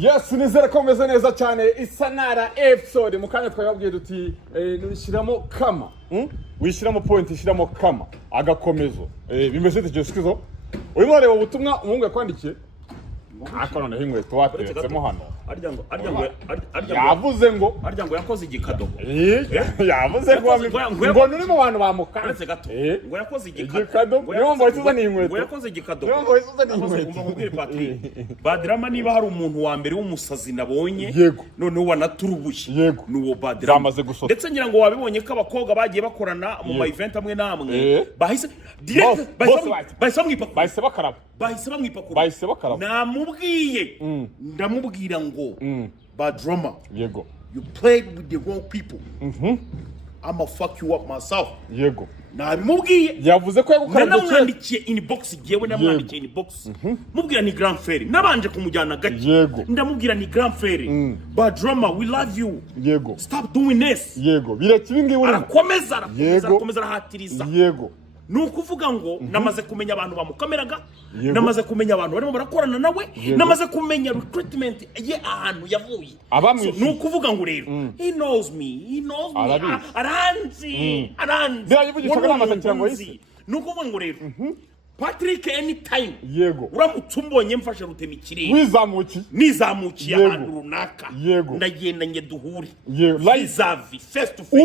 Yes, nizera ko meze neza cyane isanara episode mukanya twababwiye duti nishiramo kama wishiramo point ishiramo kama agakomezo bimeze tegeskizo uyu mwareba ubutumwa umuhungu yakwandikiye akorana h'inkweto wateretsemo hano yavuze ngo yakoze igikado yavuze ngo nuri mu bantu bamukanze gato ngo yakoze igikado niyo ngo yituzana inkweto ngo yakoze igikado niyo ngo yituzana inkweto umubwire Patrick BAD RAMA niba hari umuntu wa mbere w'umusazi nabonye none wanaturubuye nuwo BAD RAMA ndetse ngira ngo wabibonye ko abakobwa bagiye bakorana mu ma event amwe namwe bahise direct bahise bakaraba bahise bakaraba namubwiye ndamubwira ngo BAD RAMA you played with the wrong people I'ma fuck you up myself nabimubwiye yavuze ko yagukarabye namwandikiye inbox yewe namwandikiye inbox mubwira ni grand frère nabanje kumujyana gake ndamubwira ni grand frère BAD RAMA we love you stop doing this bireke ibingibi arakomeza arahatiriza nukuvuga ngo namaze kumenya abantu bamukameraga namaze kumenya abantu barimo barakorana nawe namaze kumenya recruitment ye ahantu yavuye nukuvuga ngo rero he knows me aranzi nukuvuga ngo rero Patrick anytime uramutse umbonye mfashe rutemikire nizamukiye ahantu runaka ndagenda nye duhure live face to face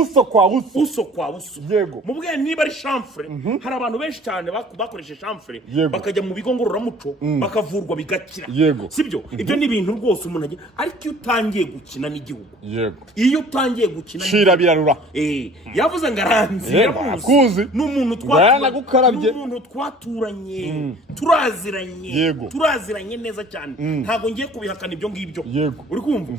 uso kwa uso mubwiye niba ari chamfre hari abantu benshi cyane bakoresha chamfre bakajya mu bigo ngororamuco bakavurwa bigakira sibyo ibyo ni ibintu rwose umuntu agiye ariko iyo utangiye gukina n'igihugu iyo utangiye gukina shira birarura yavuze ngaranzi yakuzi n'umuntu twatu turaziranye neza cyane ntago ngiye kubihakana ibyo ngibyo uri kumva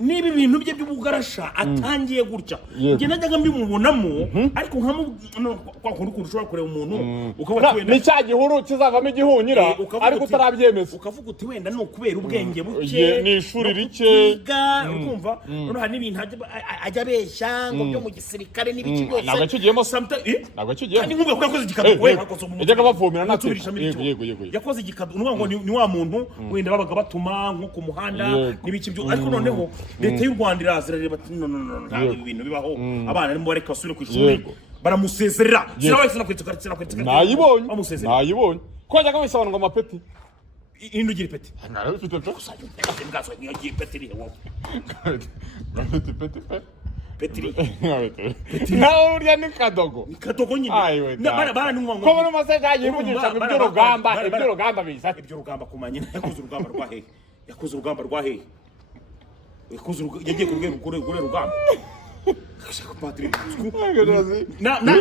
niba ibintu bye by'ubugarasha atangiye gutya nge najyaga mbimubonamo ariko kwa kundi ushobora kureba umuntu ukabona wenda ni cya gihuru kizavamo igihunyira ariko utarabyemeza ukavuga uti wenda no kubera ubwenge buke ni ishuri rike ukumva none hari n'ibintu ajya besha ngo byo mu gisirikare n'ibiki byose ntabwo cyugiyemo ntabwo cyugiyemo kandi nk'ubwo yakoze igikado we yajyaga bavomera yakoze igikado nuvuga ngo ni wa muntu wenda babaga batuma nko ku muhanda n'ibiki byo ariko noneho leta y'u Rwanda irazirareba ati no ntabwo ibintu bibaho abana arimo bareka basubire ku ishuri baramusezerera sinawese nakwitse nayibonye ko yajyaga bisobanura ngo amapeti indugira ipeti narabifite cyo ngaso ngiye ipeti riho Petri nawe urya ni kadogo nyine bara ni ko muri masaje yagiye mugisha iby'urugamba biza iby'urugamba kumanye yakoze urugamba rwa hehe yagiye kurwera urugamba Patrick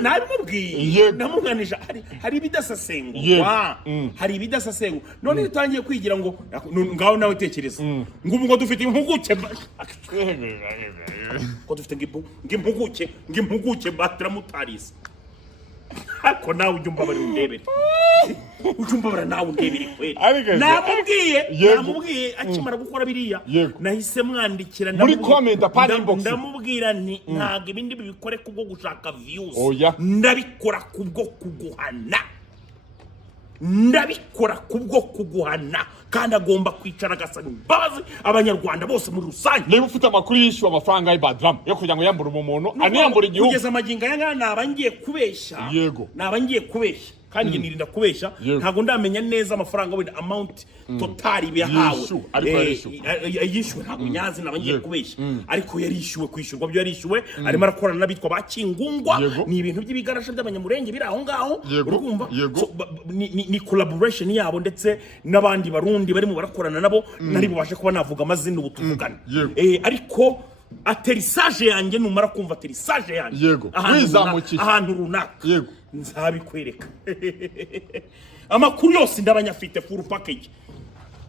nabimubwiye namumwanisha hari ibidasasengwa none utangiye kwigira ngo ngaho nawe tekereza ngo dufite impuguke ko dufite ngimpuguke batramutaris ako nawe ujumba bari undebere nawe undebere kweli namubwiye akimara gukora biriya nahise mwandikira muri comment apana inbox ndamubwira nti ntago ibindi bikore kubwo gushaka views ndabikora kubwo kuguhana kandi agomba kwicara agasaba imbabazi abanyarwanda bose muri rusange niba ufite amakuru yishyuwe amafaranga ya BAD RAMA yo kugira ngo yambure umuntu aniyambure igihugu kugeza amagingo aya nabangiye kubeshya kandi nirinda kubeshya ntago ndamenya neza amafaranga wenda amount total ibihawe yishyuwe ntago nyazi nabangiye kubeshya ariko yarishyuwe kwishyurwa byo yarishyuwe arimo arakorana n'abitwa bakingungwa ni ibintu by'ibigarasha by'abanyamurenge biri aho ngaho urumva ni collaboration yabo ndetse n'abandi barundi bari mu barakorana nabo nari bubashe kuba navuga amazina ubutuvugana ariko aterissage yanjye numara kumva aterissage yanjye ahantu runaka nzabikwereka amakuru yose ndabanyafite full package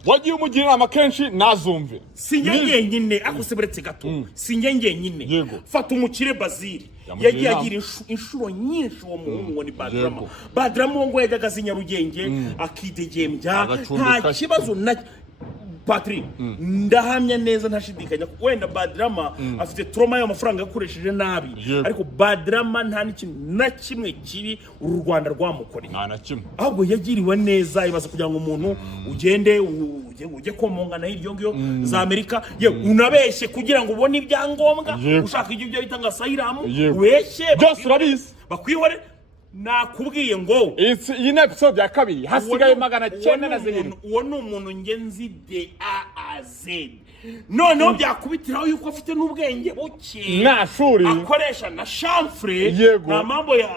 wagiye umugira inama kenshi nazumve sinjye nyine akuseberetse gato sinjye nyine fata umukire Bazili yagiye agira inshuro nyinshi uwo muhungu ni BAD RAMA ngo yajyaga zinyarugenge akidegembya nta kibazo na Patrick ndahamya neza ntashidikanya wenda Bad Rama afite trauma y'amafaranga yakoresheje nabi ariko Bad Rama nta n'ikintu na kimwe kiri uru Rwanda rwamukoreye nta na kimwe ahubwo yagiriwe neza ibaza kugira ngo umuntu ugende ujye komongana hiryo ngiyo za Amerika ye unabeshye kugira ngo ubone ibyangombwa ushaka ibyo bitanga asylum weshye byose urabizi bakwihore nakubwiye ngo iyi ni episode ya kabiri hasigaye 907 uwo ni umuntu ngenzi de A a Z noneho byakubitiraho yuko afite n'ubwenge buke na shuri akoresha na chamfre na mambo ya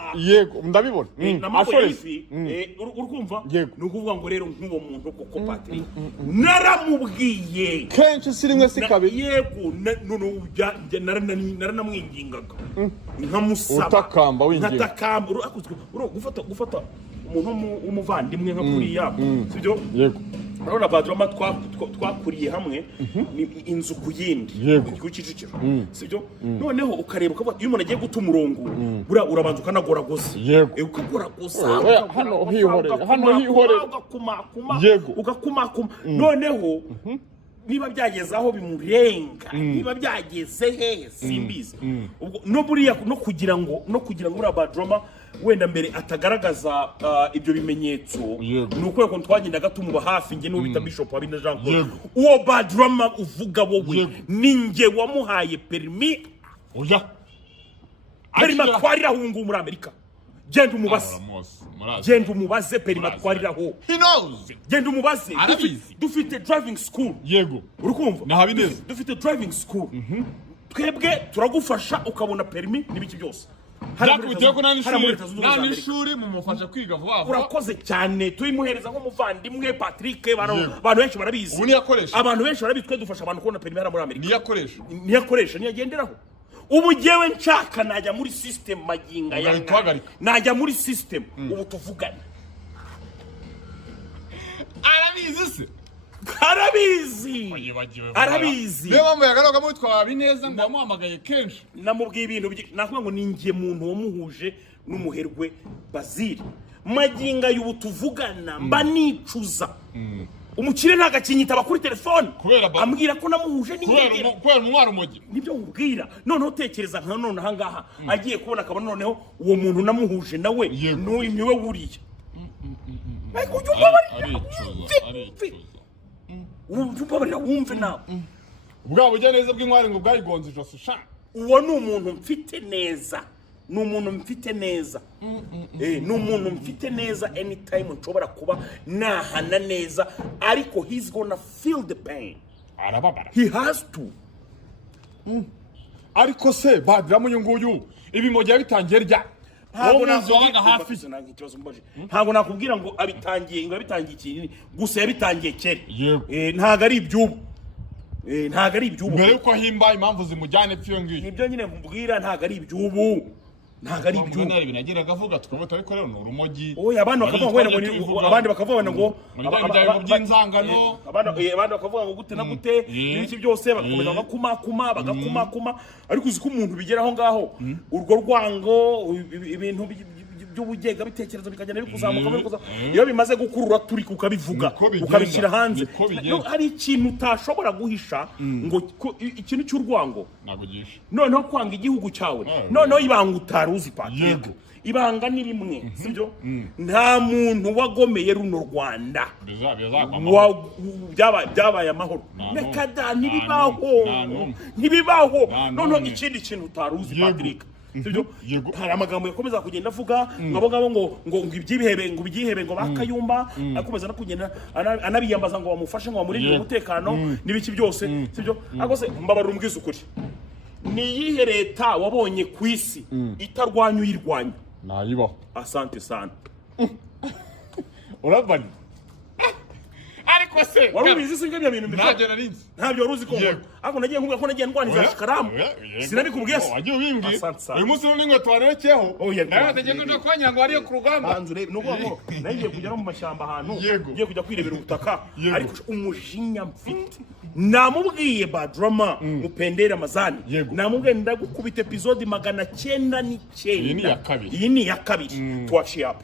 ndabibona na mambo ya ifi urumva ni ukuvuga ngo rero nk'uwo muntu kuko Patrick naramubwiye kenshi sirimwe sikabiri yego naranamwingingaga nkamusaba utakamba winginga nkatakamba gufata umuntu umuvandimwe nka kuriya sibyo yego urabona Bad Rama twakuriye hamwe ni inzu ku yindi ku Kicukiro sibyo noneho ukareba ukavuga iyo umuntu agiye guta umurongo urabanza ukanagoragoza ukagoragoza hano hihoreye ugakumakuma noneho niba byageze aho bimurenga niba byageze hehe simbizi no buriya no kugira ngo uriya Bad Rama wenda mbere atagaragaza ibyo bimenyetso nuko ko twagendaga tumuba hafi nge no bita Bishop Abina Jean Claude uwo Bad Rama uvuga wowe ninge wamuhaye permis twarira hungu muri Amerika genda umubaze permis twariraho genda umubaze dufite driving school urukumva nahabineza dufite driving school twebwe turagufasha ukabona permis n'ibiki byose byakubitiye ko nta n'ishuri mumufasha kwiga vuba urakoze cyane turimuhereza nk'umuvandimwe Patrick abantu benshi barabizi ubu niyakoresha abantu benshi barabizi twe dufasha abantu kubona permis hano muri Amerika niyakoresha niyagenderaho ubu jewe nshaka najya muri system maginga yanga najya muri system ubu tuvugana arabizi niyo mpamvu yagaruka muri twabineza ngo wamuhamagaye kenshi namubwiye ibintu nakuvuga ngo ninjye muntu wamuhuje n'umuherwe Bazili maginga y'ubu tuvugana mba nicuza umukire ntagakinyitaba kuri telefone ambwira ko namuhuje n'ingegera kubera umwara umugi nibyo ubwira noneho tekereza nka none ahangaha agiye kubona akaba noneho uwo muntu namuhuje nawe niwe wuriye ujubabarira wumve nawe ubwa bujya neza bw'inkwari ngo bwayigonze ijosi sha uwo ni umuntu mfite neza ni umuntu mfite neza anytime nshobora kuba nahana neza ariko he's gonna feel the pain arababara he has to ariko se Bad Rama uyu nguyu ibi mujya bitangiye rya ntabwo nakubwira ngo abitangiye ikinini gusa yabitangiye kera ntago ari ibyubu mbere yuko ahimba impamvu zimujyane pyo ngiyo nibyo nyine nkubwira ntago ari ibyubu nari binagiraga avuga tukabota ariko rero no rumogi abantu bakavuga ngo abandi bakavuga ngo by'inzangano abandi bakavuga ngo gute na gute n'iki byose bagakomeza bagakumakuma ariko uzi ko umuntu bigeraho ngaho urwo rwango ibintu by'ubugega bitekerezo bikagenda bikuzamuka iyo bimaze gukurura turi kukabivuga ukabishyira hanze hari ikintu utashobora guhisha ngo ikintu cy'urwango noneho kwanga igihugu cyawe noneho ibanga utari uzi Patrick ibanga ni rimwe sibyo nta muntu wagomeye runo Rwanda byabaye amahoro nekada ntibibaho noneho ikindi kintu utari uzi Patrick sibyo hari amagambo yakomeza kugenda avuga ngabo ngo ibyihebe ngo bakayumba akomeza no kugenda anabiyambaza ngo bamufashe ngo bamurinde umutekano n'ibiki byose sibyo agose mbabarira umbwiza ukuri ni yihe leta wabonye ku isi itarwanya uyirwanya nayibaho asante sana urabani ariko se warubizi singa bya bintu ntabyo narinzi ntabyo waruzi ko ako nagiye nkuvuga ko nagiye ndwaniza shikaramu sinabikubwiye wagiye ubimbwiye uyu munsi n'ingwe twarekeho nawe ategeka nje kwanya ngo ariyo ku rugamba banzure nuko ngo nagiye kujya mu mashyamba ahantu ngiye kujya kwirebera ubutaka ariko umujinya mfite namubwiye Bad Rama mupendera amazani namubwiye ndagukubita episode 909 iyi ni ya kabiri twaciye hapa